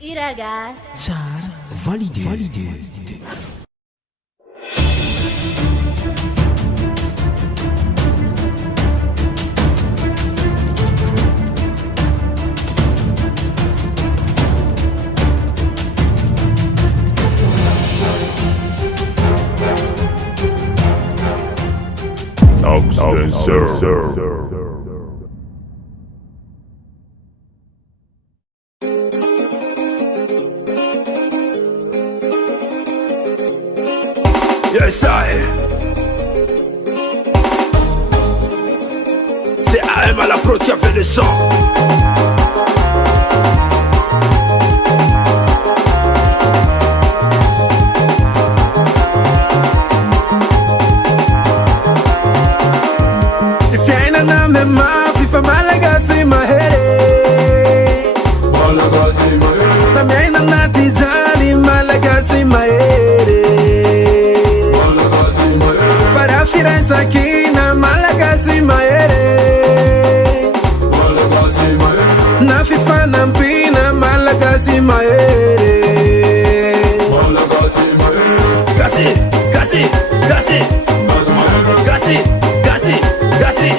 Iragas. Tsara, validé. Yes, c'est AM à la prod qui a fait le son. If you ain't a name, ma FIFA Malagasy, my head. Malagasy, my head. Na minha ainda na Tijani, Malagasy, my head. Para Firenze aqui na Malagasy, my head. Malagasy, my head. Na FIFA na Mpina, Malagasy, my head. Malagasy, my head. Gassi, Gassi, Gassi. Gassi, Gassi, Gassi.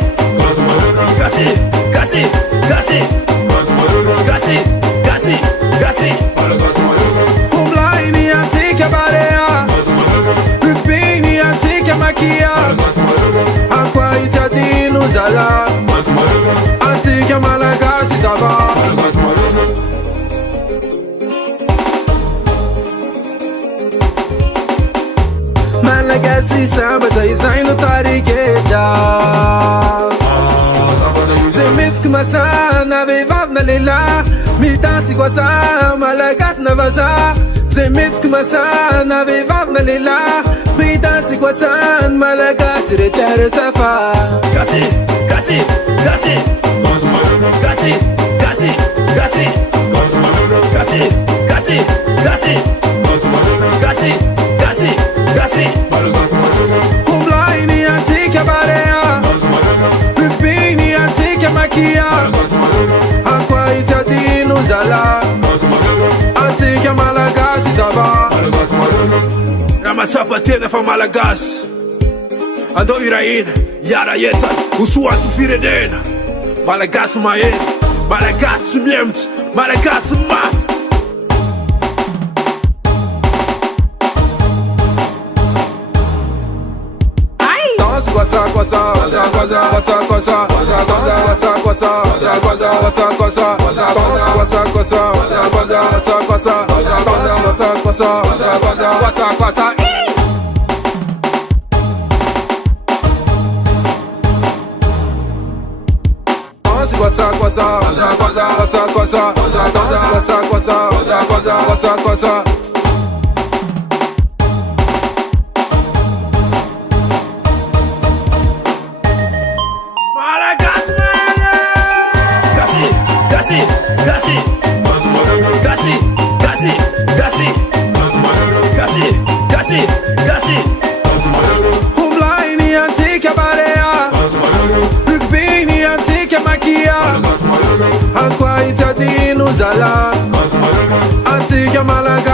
Gassi, Gassi, Gassi. Gassi, Gassi, Gassi. Online antica barea. Bikini antica maquia. Aqua itadino zala. Antica Malagasy sava. Malagasy samba zai no tarikeja. Zemits kumasa na vevav na lela. Mitansi kwa sa Malagasy na vaza. Zemits kumasa na vevav na lela. Mitansi kwa sa Malagasy retere safa. Gassi, Gassi, Gassi. Gassi, Gassi, Gassi. Gassi, Gassi, Gassi. Gassi, Gassi, Gassi. Online antica barea. Bikini antica maquia. Aqua itadino zala. Antica Malagasy sava. Ramasapatena fa Malagasy. Ando iraina, yara yeta, usuatu firedena. Malagasy maen, Malagasy miemt, Malagasy maf. Aqua itadino zala. Antica Malagasy.